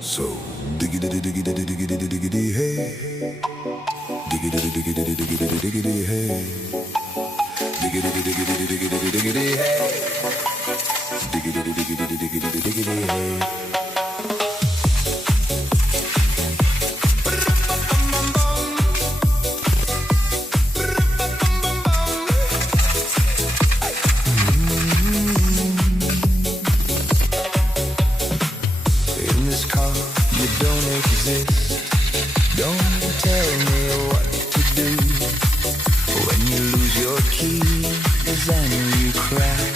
So diggity diggity diggity diggity hey, diggity diggity diggity diggity hey, diggity diggity diggity diggity hey, diggity diggity diggity diggity hey. Don't tell me what to do when you lose your keys and you cry.